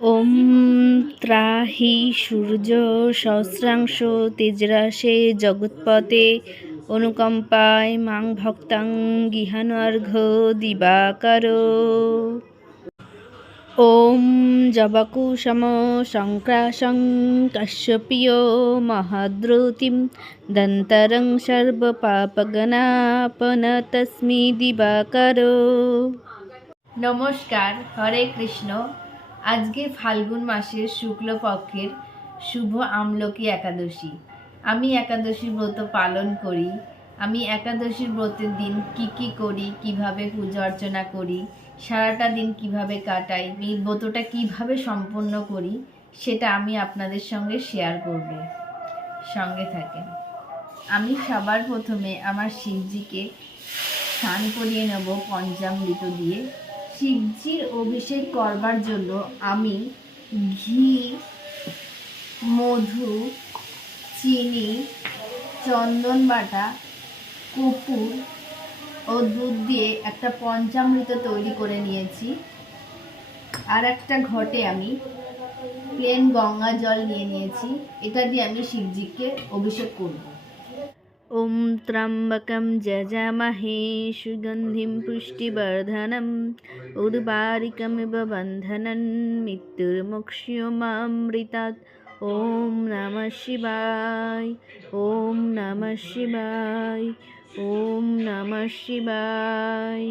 ওম ত্রাহি সূর্য সহস্রাংশ তেজরাশে জগৎপথে অনুকম্পায় মাং ভক্তাং গিহানর্ঘ দিবাকর। ওম জবকুশম শঙ্করাশং কশ্যপীয় মহাদ্রুতিম দন্তরং সর্বপাপগণাপন তস্মি দিবাকর। নমস্কার, হরে কৃষ্ণ। আজকে ফাল্গুন মাসের শুক্লপক্ষের শুভ আমলকি একাদশী। আমি একাদশী ব্রত পালন করি। আমি একাদশীর ব্রতের দিন কি কি করি, কীভাবে পূজা অর্চনা করি, সারাটা দিন কীভাবে কাটাই এই ব্রতটা কীভাবে সম্পন্ন করি, সেটা আমি আপনাদের সঙ্গে শেয়ার করব। সঙ্গে থাকেন। আমি সবার প্রথমে আমার শিবজিকে স্নান করিয়ে নেব পঞ্চামৃত দিয়ে। শিবজির অভিষেক করবার জন্য আমি ঘি, মধু, চিনি, চন্দন বাটা কপুর ও দুধ দিয়ে একটা পঞ্চামৃত তৈরি করে নিয়েছি। আর একটা ঘটে আমি প্লেন গঙ্গা জল নিয়ে নিয়েছি। এটা দিয়ে আমি শিবজিকে অভিষেক করব। ॐ त्र्यम्बकं जजामहे सुगन्धिं पुष्टिवर्धनम् उर्वारिकमिव बन्धनं मृत्युर्मुक्ष्यमामृतात् ॐ नमः शिवाय ॐ नमः शिवाय ॐ नमः शिवाय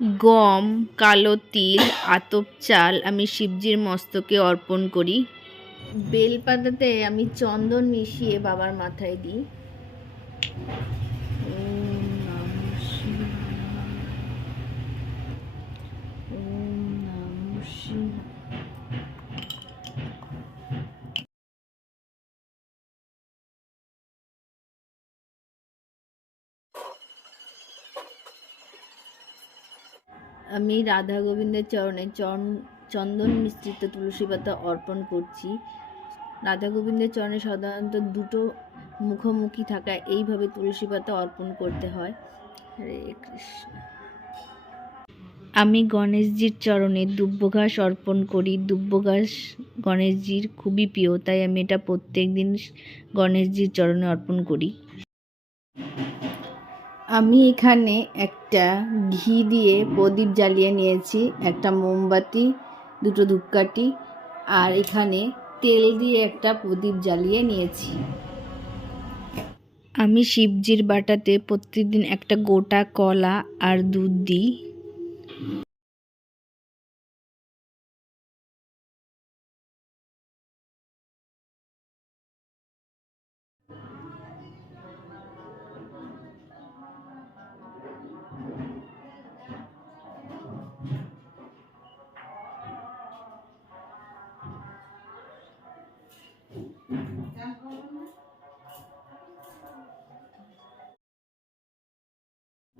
গম, কালো তিল, আতপ চাল আমি শিবজির মস্তকে অর্পণ করি। বেলপাতাতে আমি চন্দন মিশিয়ে বাবার মাথায় দিই। ও আমি রাধা গোবিন্দের চরণে চন্দন মিশ্রিত তুলসী পাতা অর্পণ করছি। রাধা গোবিন্দের চরণে সাধারণত দুটো মুখোমুখি থাকা এইভাবে তুলসী পাতা অর্পণ করতে হয়। হরে কৃষ্ণ। আমি গণেশজির চরণে দুব্য ঘাস অর্পণ করি। দুব্য ঘাস গণেশজির খুবই প্রিয়, তাই আমি এটা প্রত্যেক দিন গণেশজির চরণে অর্পণ করি। আমি এখানে একটা ঘি দিয়ে প্রদীপ জ্বালিয়ে নিয়েছি, একটা মোমবাতি, দুটো ধূপকাঠি, আর এখানে তেল দিয়ে একটা প্রদীপ জ্বালিয়ে নিয়েছি। আমি শিবজির বাটাতে প্রতিদিন একটা গোটা কলা আর দুধ দিই।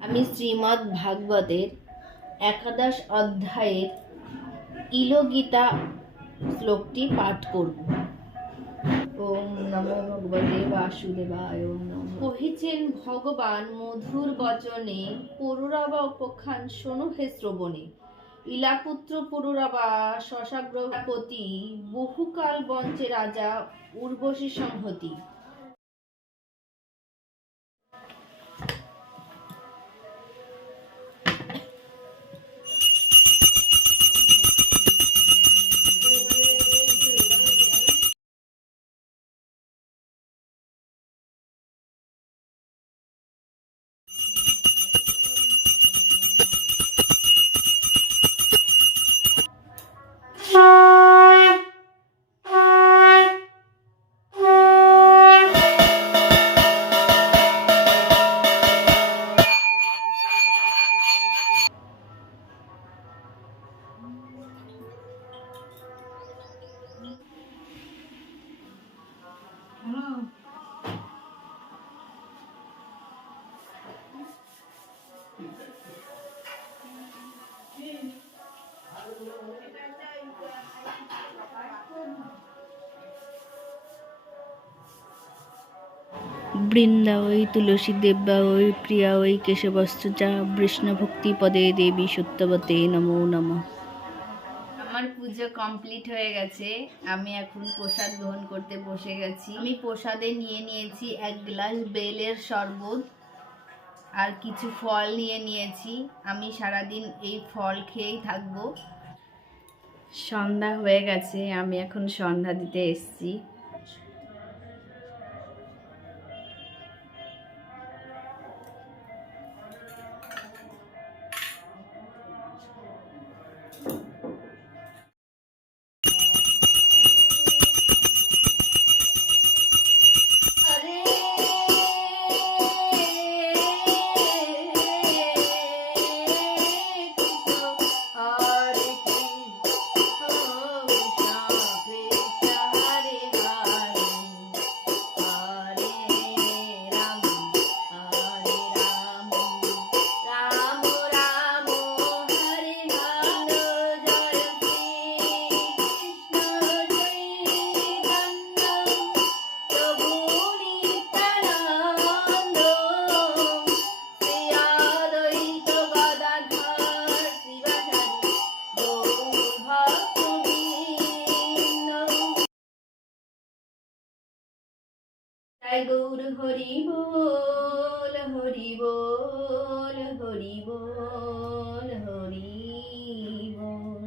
আমি শ্রীমদ্ ভাগবতের একাদশ অধ্যায়ের ইলোগীতা শ্লোকটি পাঠ করব। ওম নমো ভগবতে বাসুদেবায়। কহিছেন ভগবান মধুর বচনে, পরুরাবা উপখ্যান শোনো হে শ্রবণে। ইলাপুত্র পুরুরাবা শশাগ্রপতি বহুকাল বঞ্চে রাজা উর্বশী সংহতি। বৃন্দা ওই তুলসী দেব্যা ওই প্রিয়া, ওই কেশবস্তু যা বৃষ্ণ পদে দেবী সত্যবতে নমো নমঃ। আমার পুজো কমপ্লিট হয়ে গেছে। আমি এখন প্রসাদ গ্রহণ করতে বসে গেছি। আমি প্রসাদে নিয়ে নিয়েছি এক গ্লাস বেলের শরবত আর কিছু ফল নিয়ে নিয়েছি। আমি সারাদিন এই ফল খেয়েই থাকব। সন্ধ্যা হয়ে গেছে, আমি এখন সন্ধ্যা দিতে এসেছি। হরি বল হরি বল হরি বল হরি বল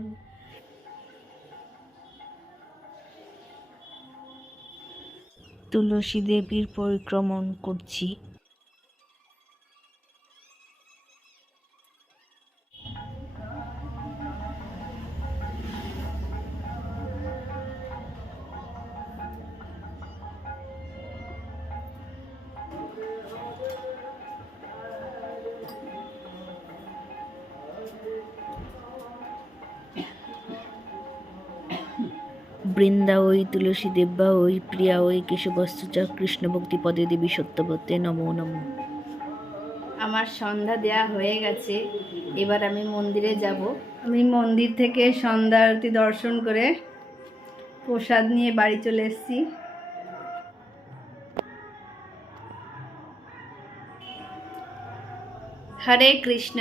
তুলসী দেবীর পরিক্রমণ করছি। বৃন্দা ওই তুলসী দেব্যা ওই প্রিয়া, ওই কৃষ্ণ কৃষ্ণভক্তি পদে দেবী সত্যবতে নমো, নমঃ। আমার সন্ধ্যা দেয়া হয়ে গেছে, এবার আমি মন্দিরে যাব। আমি মন্দির থেকে সন্ধ্যা আরতি দর্শন করে প্রসাদ নিয়ে বাড়ি চলে এসেছি। হরে কৃষ্ণ,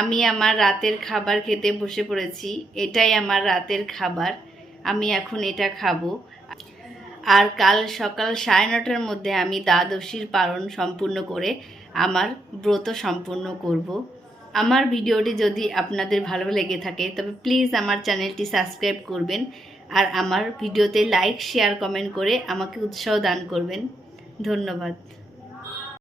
আমি আমার রাতের খাবার খেতে বসে পড়েছি। এটাই আমার রাতের খাবার। আমি এখন এটা খাব। আর কাল সকাল সাড়ে নটার মধ্যে আমি দ্বাদশীর পালন সম্পূর্ণ করে আমার ব্রত সম্পূর্ণ করব। আমার ভিডিওটি যদি আপনাদের ভালো লেগে থাকে, তবে প্লিজ আমার চ্যানেলটি সাবস্ক্রাইব করবেন আর আমার ভিডিওতে লাইক, শেয়ার, কমেন্ট করে আমাকে উৎসাহ দান করবেন। ধন্যবাদ।